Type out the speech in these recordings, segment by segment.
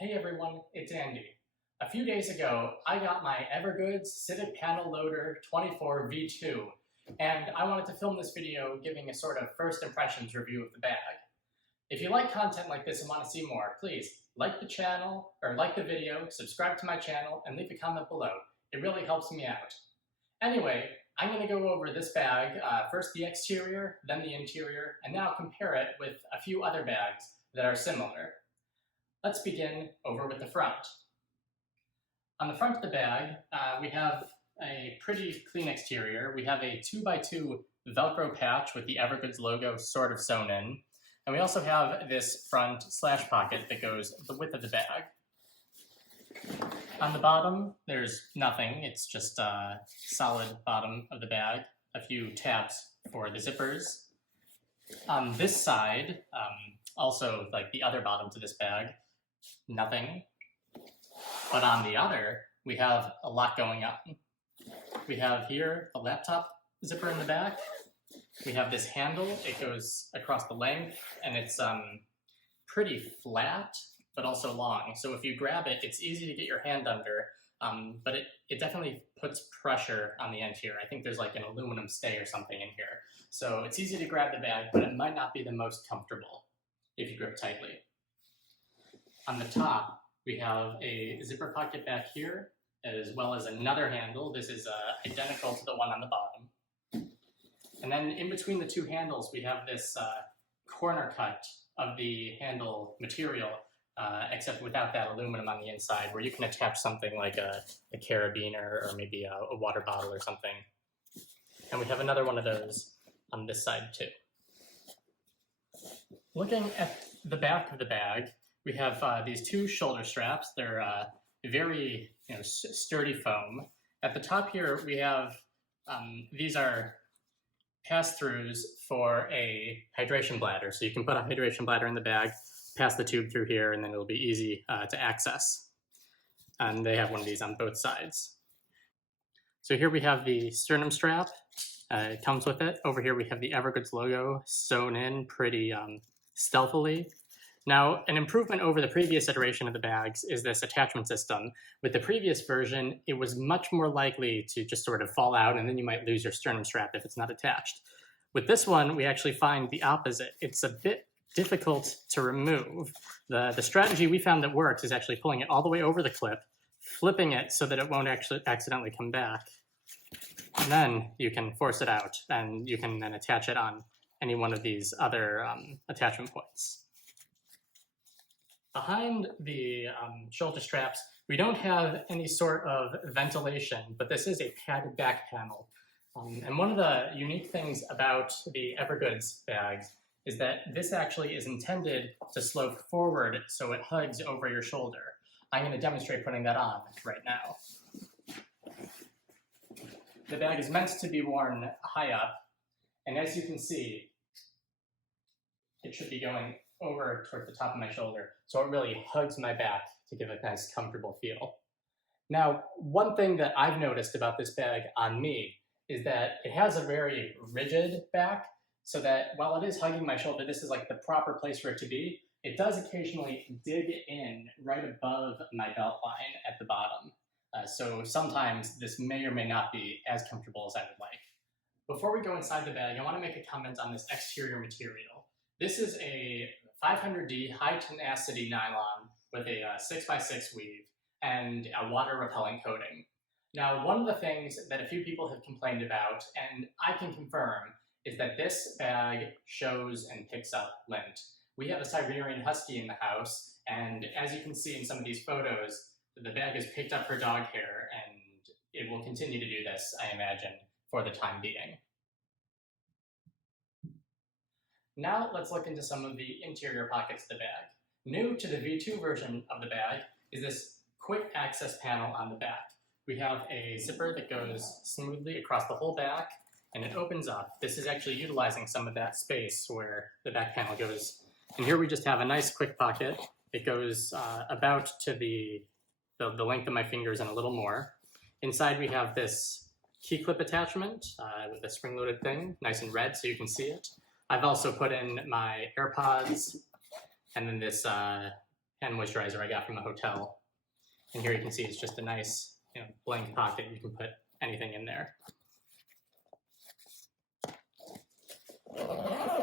Hey everyone, it's Andy. A few days ago, I got my Evergoods Civic Panel Loader 24 V2, and I wanted to film this video giving a sort of first impressions review of the bag. If you like content like this and want to see more, please like the channel, or like the video, subscribe to my channel, and leave a comment below. It really helps me out. Anyway, I'm going to go over this bag, first the exterior, then the interior, and then I'll compare it with a few other bags that are similar. Let's begin over with the front. On the front of the bag, we have a pretty clean exterior. We have a 2x2 Velcro patch with the Evergoods logo sort of sewn in. And we also have this front slash pocket that goes the width of the bag. On the bottom, there's nothing. It's just a solid bottom of the bag. A few tabs for the zippers. On this side, also like the other bottom to this bag, nothing. But on the other, we have a lot going on. We have here the laptop zipper in the back. We have this handle. It goes across the length, and it's pretty flat, but also long. So if you grab it, it's easy to get your hand under, but it definitely puts pressure on the end here. I think there's like an aluminum stay or something in here. So it's easy to grab the bag, but it might not be the most comfortable if you grip tightly. On the top, we have a zipper pocket back here, as well as another handle. This is identical to the one on the bottom. And then in between the two handles, we have this corner cut of the handle material, except without that aluminum on the inside, where you can attach something like a carabiner or maybe a water bottle or something. And we have another one of those on this side too. Looking at the back of the bag, we have these two shoulder straps. They're very sturdy foam. At the top here, we have, these are pass-throughs for a hydration bladder. So you can put a hydration bladder in the bag, pass the tube through here, and then it'll be easy to access. And they have one of these on both sides. So here we have the Sternum Strap. It comes with it. Over here we have the Evergoods logo sewn in pretty stealthily. Now, an improvement over the previous iteration of the bags is this attachment system. With the previous version, it was much more likely to just sort of fall out, and then you might lose your sternum strap if it's not attached. With this one, we actually find the opposite. It's a bit difficult to remove. The strategy we found that works is actually pulling it all the way over the clip, flipping it so that it won't actually accidentally come back. And then you can force it out, and you can then attach it on any one of these other attachment points. Behind the shoulder straps, we don't have any sort of ventilation, but this is a padded back panel. And one of the unique things about the Evergoods bags is that this actually is intended to slope forward so it hugs over your shoulder. I'm going to demonstrate putting that on right now. The bag is meant to be worn high up, and as you can see, it should be going over towards the top of my shoulder, so it really hugs my back to give it a nice comfortable feel. Now, one thing that I've noticed about this bag on me is that it has a very rigid back, so that while it is hugging my shoulder, this is like the proper place for it to be. It does occasionally dig in right above my belt line at the bottom. So sometimes this may or may not be as comfortable as I would like. Before we go inside the bag, I want to make a comment on this exterior material. This is a 500D high tenacity nylon with a 6x6 weave and a water repellent coating. Now, one of the things that a few people have complained about, and I can confirm, is that this bag shows and picks up lint. We have a Siberian Husky in the house, and as you can see in some of these photos, the bag has picked up her dog hair, and it will continue to do this, I imagine, for the time being. Now let's look into some of the interior pockets of the bag. New to the V2 version of the bag is this quick access panel on the back. We have a zipper that goes smoothly across the whole back, and it opens up. This is actually utilizing some of that space where the back panel goes. And here we just have a nice quick pocket. It goes about to the length of my fingers and a little more. Inside we have this key clip attachment with a spring-loaded thing, nice and red so you can see it. I've also put in my AirPods and then this hand moisturizer I got from the hotel. And here you can see it's just a nice, blank pocket. You can put anything in there.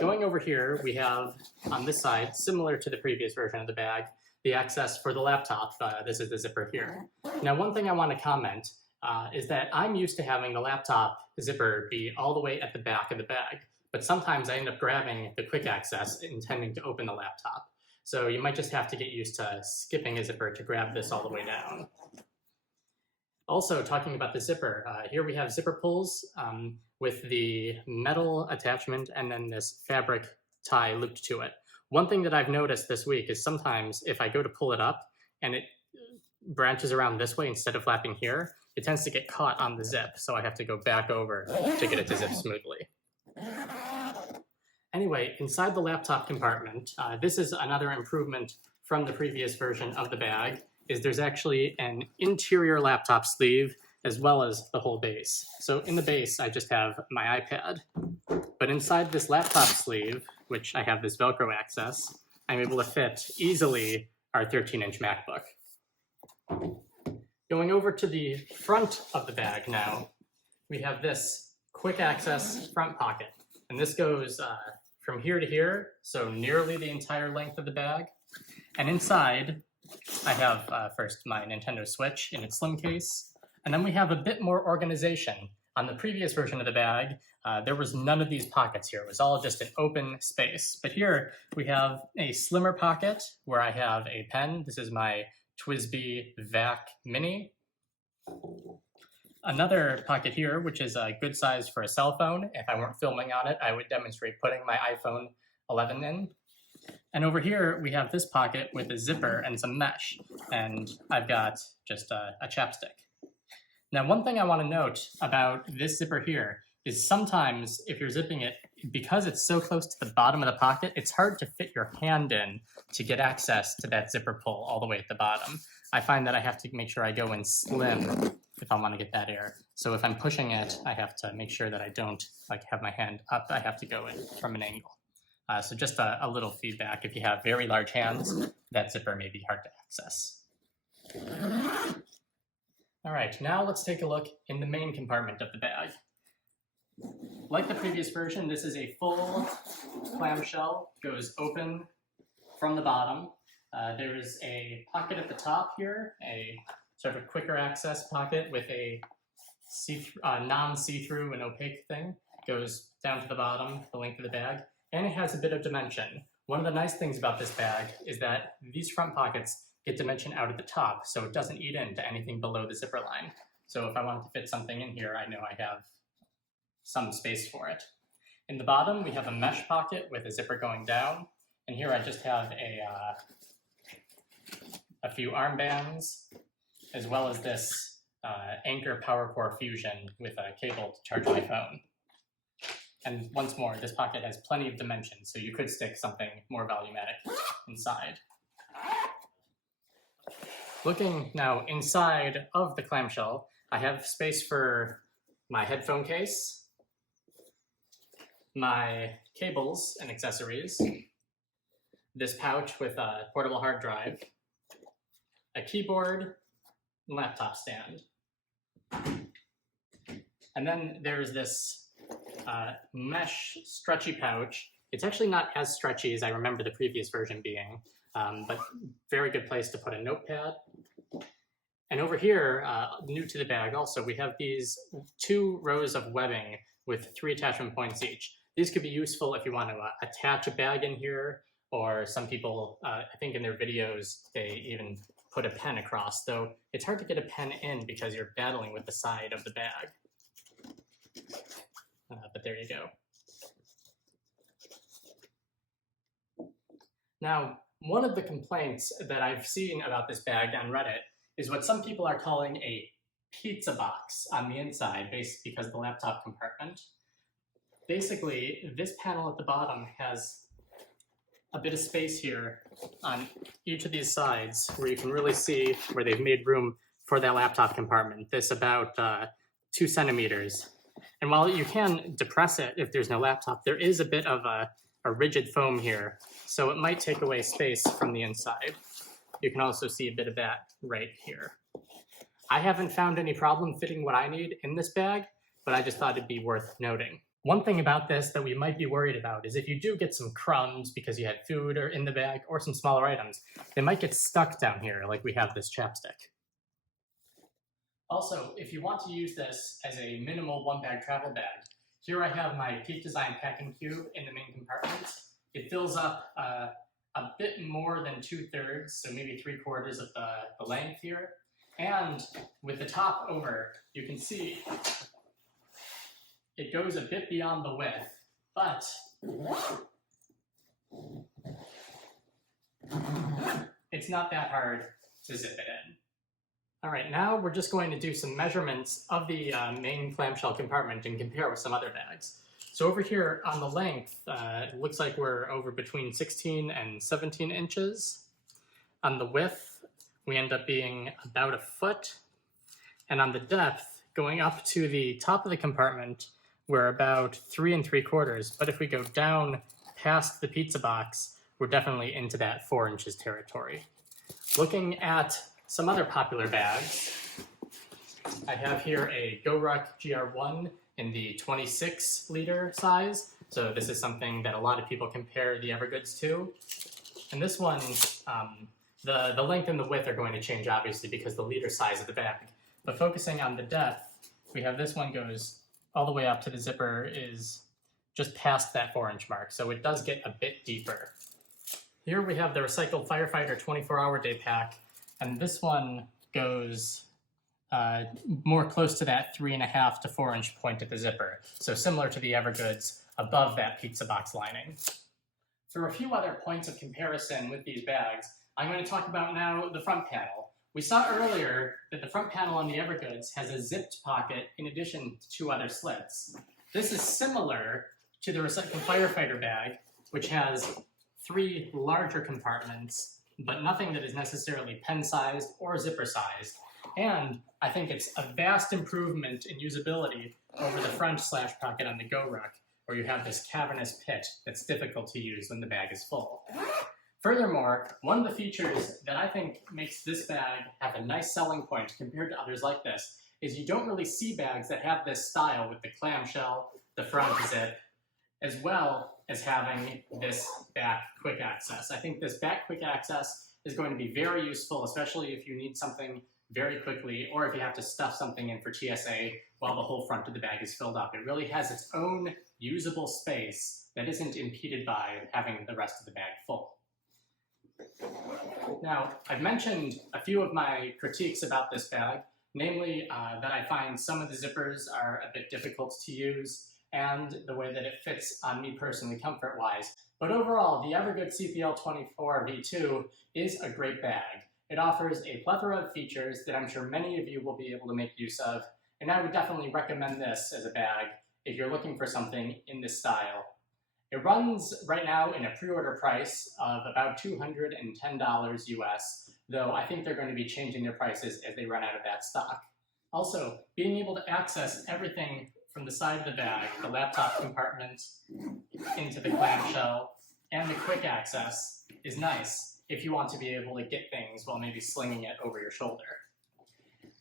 Going over here, we have on this side, similar to the previous version of the bag, the access for the laptop. This is the zipper here. Now, one thing I want to comment is that I'm used to having the laptop zipper be all the way at the back of the bag, but sometimes I end up grabbing the quick access intending to open the laptop. So you might just have to get used to skipping a zipper to grab this all the way down. Also, talking about the zipper, here we have zipper pulls with the metal attachment and then this fabric tie looped to it. One thing that I've noticed this week is sometimes if I go to pull it up and it branches around this way instead of flapping here, it tends to get caught on the zip, so I have to go back over to get it to zip smoothly. Anyway, inside the laptop compartment, this is another improvement from the previous version of the bag, is there's actually an interior laptop sleeve as well as the whole base. So in the base, I just have my iPad, but inside this laptop sleeve, which I have this Velcro access, I'm able to fit easily our 13-inch MacBook. Going over to the front of the bag now, we have this quick access front pocket, and this goes from here to here, so nearly the entire length of the bag. And inside, I have first my Nintendo Switch in its slim case, and then we have a bit more organization. On the previous version of the bag, there was none of these pockets here. It was all just an open space. But here we have a slimmer pocket where I have a pen. This is my TWSBI VAC Mini. Another pocket here, which is a good size for a cell phone. If I weren't filming on it, I would demonstrate putting my iPhone 11 in. And over here, we have this pocket with a zipper and some mesh. And I've got just a chapstick. Now, one thing I want to note about this zipper here is sometimes if you're zipping it, because it's so close to the bottom of the pocket, it's hard to fit your hand in to get access to that zipper pull all the way at the bottom. I find that I have to make sure I go in slim if I want to get that air. So if I'm pushing it, I have to make sure that I don't have my hand up. I have to go in from an angle. So just a little feedback. If you have very large hands, that zipper may be hard to access. All right, now let's take a look in the main compartment of the bag. Like the previous version, this is a full clamshell, goes open from the bottom. There is a pocket at the top here, a sort of a quicker access pocket with a non-see-through and opaque thing. Goes down to the bottom, the length of the bag, and it has a bit of dimension. One of the nice things about this bag is that these front pockets get dimension out at the top, so it doesn't eat into anything below the zipper line. So if I wanted to fit something in here, I know I have some space for it. In the bottom, we have a mesh pocket with a zipper going down, and here I just have a few armbands, as well as this Anker PowerCore Fusion with a cable to charge my phone. And once more, this pocket has plenty of dimension, so you could stick something more volumetric inside. Looking now inside of the clamshell, I have space for my headphone case, my cables and accessories, this pouch with a portable hard drive, a keyboard, and laptop stand. And then there's this mesh stretchy pouch. It's actually not as stretchy as I remember the previous version being, but very good place to put a notepad. And over here, new to the bag also, we have these 2 rows of webbing with 3 attachment points each. These could be useful if you want to attach a bag in here, or some people, I think in their videos, they even put a pen across, though it's hard to get a pen in because you're battling with the side of the bag. But there you go. Now, one of the complaints that I've seen about this bag on Reddit is what some people are calling a pizza box on the inside, because of the laptop compartment. Basically, this panel at the bottom has a bit of space here on each of these sides where you can really see where they've made room for that laptop compartment. This about 2 centimeters. And while you can depress it if there's no laptop, there is a bit of a rigid foam here, so it might take away space from the inside. You can also see a bit of that right here. I haven't found any problem fitting what I need in this bag, but I just thought it'd be worth noting. One thing about this that we might be worried about is if you do get some crumbs because you had food or in the bag or some smaller items, they might get stuck down here like we have this chapstick. Also, if you want to use this as a minimal one-bag travel bag, here I have my Peak Design packing cube in the main compartment. It fills up a bit more than 2/3, so maybe 3/4 of the length here. And with the top over, you can see it goes a bit beyond the width, but it's not that hard to zip it in. All right, now we're just going to do some measurements of the main clamshell compartment and compare with some other bags. So over here on the length, it looks like we're over between 16 and 17 inches. On the width, we end up being about 1 foot. And on the depth, going up to the top of the compartment, we're about 3 3/4. But if we go down past the pizza box, we're definitely into that 4 inches territory. Looking at some other popular bags, I have here a GoRuck GR1 in the 26 liter size. So this is something that a lot of people compare the Evergoods to. And this one, the length and the width are going to change obviously because the liter size of the bag. But focusing on the depth, we have this one goes all the way up to the zipper is just past that 4-inch mark. So it does get a bit deeper. Here we have the Recycled Firefighter 24-hour day pack. And this one goes more close to that 3.5 to 4-inch point at the zipper. So similar to the Evergoods above that pizza box lining. For a few other points of comparison with these bags, I'm going to talk about now the front panel. We saw earlier that the front panel on the Evergoods has a zipped pocket in addition to 2 other slits. This is similar to the Recycled Firefighter bag, which has 3 larger compartments, but nothing that is necessarily pen-sized or zipper-sized. And I think it's a vast improvement in usability over the front slash pocket on the GoRuck, where you have this cavernous pit that's difficult to use when the bag is full. Furthermore, one of the features that I think makes this bag have a nice selling point compared to others like this is you don't really see bags that have this style with the clamshell, the front zip, as well as having this back quick access. I think this back quick access is going to be very useful, especially if you need something very quickly or if you have to stuff something in for TSA while the whole front of the bag is filled up. It really has its own usable space that isn't impeded by having the rest of the bag full. Now, I've mentioned a few of my critiques about this bag, namely that I find some of the zippers are a bit difficult to use and the way that it fits on me personally comfort-wise. But overall, the Evergoods CPL24 V2 is a great bag. It offers a plethora of features that I'm sure many of you will be able to make use of, and I would definitely recommend this as a bag if you're looking for something in this style. It runs right now in a pre-order price of about $210 US, though I think they're going to be changing their prices as they run out of that stock. Also, being able to access everything from the side of the bag, the laptop compartment, into the clamshell, and the quick access is nice if you want to be able to get things while maybe slinging it over your shoulder.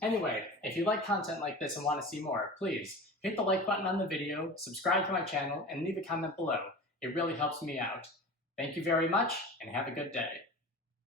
Anyway, if you like content like this and want to see more, please hit the like button on the video, subscribe to my channel, and leave a comment below. It really helps me out. Thank you very much, and have a good day.